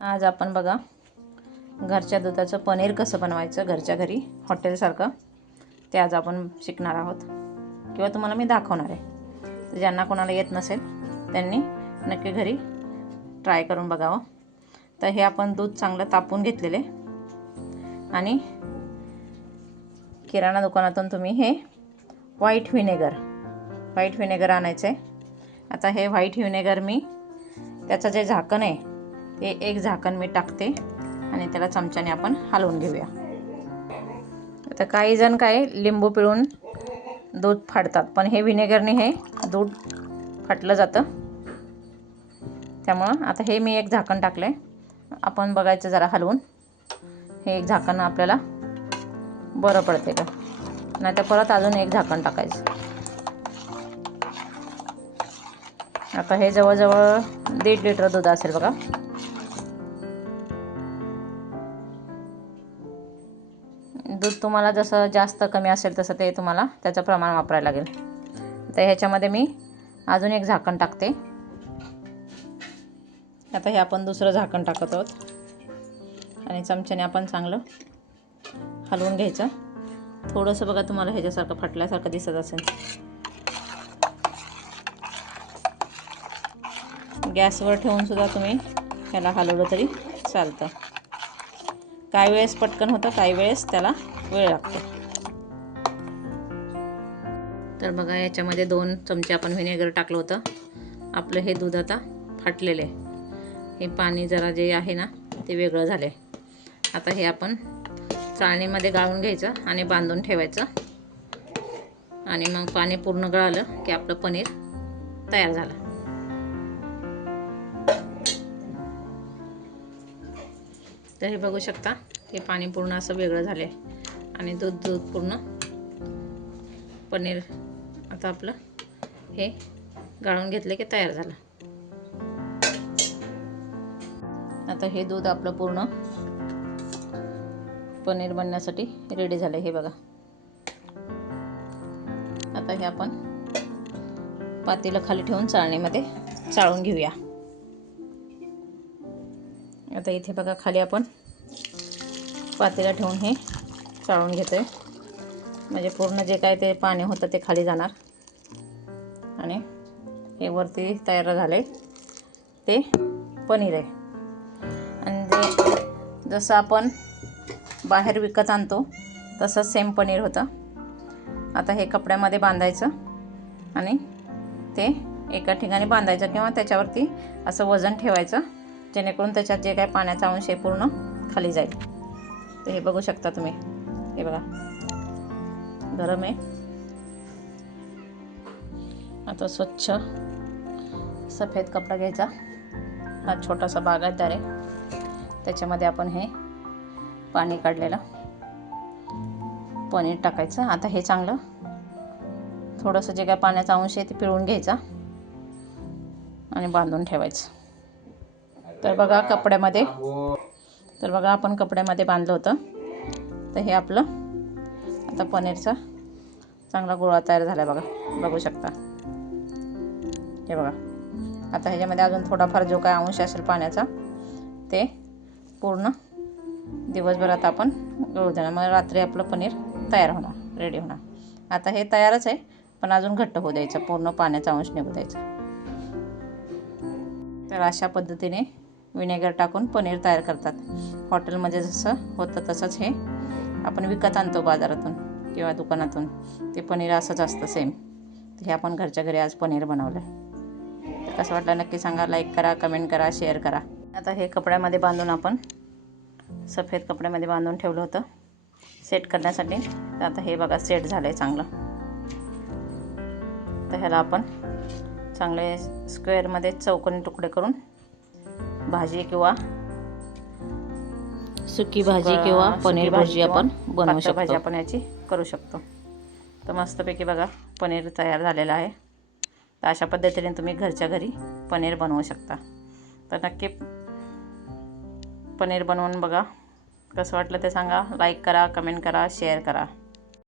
आज आपण बघा घरच्या दुधाचं पनीर कसं बनवायचं घरच्या घरी हॉटेलसारखं. ते आज आपण शिकणार आहोत. किंवा तुम्हाला मी दाखवणार आहे. तर ज्यांना कोणाला येत नसेल त्यांनी नक्की घरी ट्राय करून बघावं. तर हे आपण दूध चांगलं तापून घेतलेले आणि किराणा दुकानातून तुम्ही हे व्हाईट व्हिनेगर व्हाईट व्हिनेगर आणायचं आहे आता हे व्हाईट व्हिनेगर मी त्याचं जे झाकण आहे ते एक झाकण मी टाकते आणि त्याला चमच्याने आपण हलवून घेऊया. आता काही जण काय लिंबू पिळून दूध फाडतात पण हे व्हिनेगरने हे दूध फाटलं जातं. त्यामुळं आता हे मी एक झाकण टाकलं आहे आपण बघायचं जरा हलवून. हे एक झाकण आपल्याला बरं पडते का? नाही तर परत अजून एक झाकण टाकायचं. आता हे जवळजवळ दीड लिटर दूध असेल बघा. दूध तुम्हाला जसं जास्त कमी असेल तसं ते तुम्हाला त्याचं प्रमाण वापरायला लागेल. तर ह्याच्यामध्ये मी अजून एक झाकण टाकते. आता हे आपण दुसरं झाकण टाकत आहोत. आणि चमच्याने आपण चांगलं हलवून घ्यायचं. थोडंसं बघा तुम्हाला ह्याच्यासारखं फाटल्यासारखं दिसत असेल. गॅसवर ठेवून सुद्धा तुम्ही ह्याला हलवलं तरी चालतं. काही वेळेस पटकन होतं काही वेळेस त्याला वेळ लागतो. तर बघा याच्यामध्ये दोन चमचे आपण व्हिनेगर टाकलं होतं. आपलं हे दूध आता फाटलेलं आहे. हे पाणी जरा जे आहे ना ते वेगळं झालं आहे आता हे आपण चाळणीमध्ये गाळून घ्यायचं आणि बांधून ठेवायचं. आणि मग पाणी पूर्ण गळालं की आपलं पनीर तयार झालं. तर हे बघू शकता हे पाणी पूर्ण असं वेगळं झालं आहे आणि दूध दूध पूर्ण पनीर आता आपलं हे गाळून घेतलं की तयार झालं. आता हे दूध आपलं पूर्ण पनीर बनण्यासाठी रेडी झालं हे बघा. आता हे आपण पातेलं खाली ठेवून चाळणीमध्ये चाळून घेऊया. आता इथे बघा खाली आपण पातेला ठेवून हे चाळून घेतो आहे म्हणजे पूर्ण जे काय ते पाणी होतं ते खाली जाणार. आणि हे वरती तयार झाले ते पनीर आहे. आणि जे जसं आपण बाहेर विकत आणतो तसंच सेम पनीर होतं. आता हे कपड्यामध्ये बांधायचं आणि ते एका ठिकाणी बांधायचं किंवा त्याच्यावरती असं वजन ठेवायचं. जेणेकरून त्याच्यात जे काय पाण्याचा अंश आहे पूर्ण खाली जाईल. तर हे बघू शकता तुम्ही. हे बघा. गरम आहे. आता स्वच्छ सफेद कपडा घ्यायचा. हा छोटासा बागायतदार आहे. त्याच्यामध्ये आपण हे पाणी काढलेलं पनीर टाकायचं. आता हे चांगलं थोडंसं जे काय पाण्याचा अंश आहे ते पिळून घ्यायचा आणि बांधून ठेवायचं. तर बघा कपड्यामध्ये. तर बघा आपण कपड्यामध्ये बांधलं होतं. तर हे आपलं आता पनीरचा चांगला गोळा तयार झाला बघा. बघू शकता. हे बघा. आता ह्याच्यामध्ये अजून थोडाफार जो काय अंश असेल पाण्याचा ते पूर्ण दिवसभरात आपण गळू देणार. मग रात्री आपलं पनीर तयार होणार रेडी होणार. आता हे तयारच आहे पण अजून घट्ट होऊ द्यायचं. पूर्ण पाण्याचा अंश निघू द्यायचा. तर अशा पद्धतीने विनेगर टाकून पनीर तयार करतात. हॉटेलमध्ये जसं होतं तसंच हे आपण विकत आणतो बाजारातून किंवा दुकानातून. ते पनीर असंच असतं सेम हे आपण घरच्या घरी आज पनीर बनवलं तर कसं वाटलं नक्की सांगा लाईक करा कमेंट करा शेअर करा. आता हे कपड्यामध्ये बांधून आपण सफेद कपड्यामध्ये बांधून ठेवलं होतं. सेट करण्यासाठी. तर आता हे बघा सेट झालं आहे चांगलं. तर ह्याला आपण चांगले स्क्वेअरमध्ये चौकोनी तुकडे करून भाजी किंवा सुकी भाजी किंवा पनीर भाजी आपण बनवू शकतो भाजी आपण याची करू शकतो. तर मस्तपैकी बघा पनीर तयार झालेलं आहे. तर अशा पद्धतीने तुम्ही घरच्या घरी पनीर बनवू शकता. तर नक्की पनीर बनवून बघा. कसं वाटलं ते सांगा. लाईक करा कमेंट करा शेअर करा.